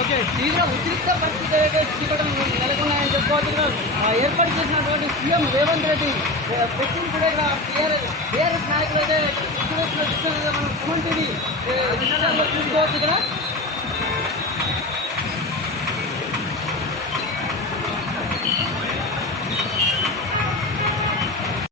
Okay తీవ్ర ఉద్రిక్త పరిస్థితులు నెలకొన్నాయని చెప్పుకోవచ్చు. ఏర్పాటు చేసినటువంటి సీఎం రేవంత్ రెడ్డి పెట్టిన కూడా టీఆర్ఎస్ నాయకులు అయితే మనం కమెంట్ చూసుకోవచ్చు ఇక్కడ.